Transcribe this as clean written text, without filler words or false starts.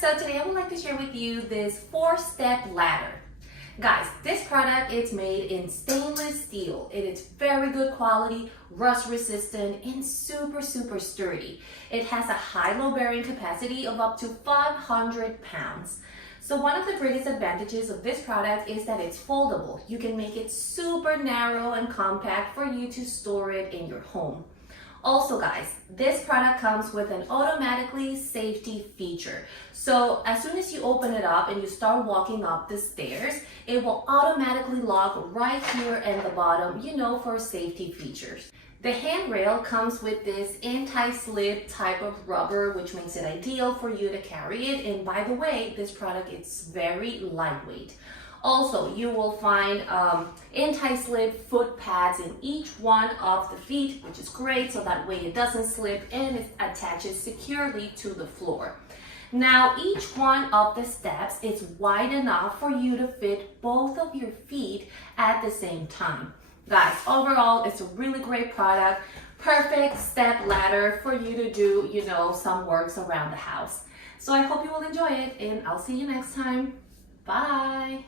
So today I would like to share with you this 4-step ladder. Guys, this product is made in stainless steel. It is very good quality, rust resistant, and super sturdy. It has a high load bearing capacity of up to 500 pounds. So one of the greatest advantages of this product is that it's foldable. You can make it super narrow and compact for you to store it in your home. Also guys, this product comes with an automatically safety feature. So as soon as you open it up and you start walking up the stairs, it will automatically lock right here at the bottom, for safety features. The handrail comes with this anti-slip type of rubber, which makes it ideal for you to carry it. And by the way, this product is very lightweight. Also, you will find anti-slip foot pads in each one of the feet, which is great, so that way it doesn't slip and it attaches securely to the floor. Now, each one of the steps is wide enough for you to fit both of your feet at the same time. Guys, overall, it's a really great product. Perfect step ladder for you to do, some works around the house. So I hope you will enjoy it, and I'll see you next time. Bye.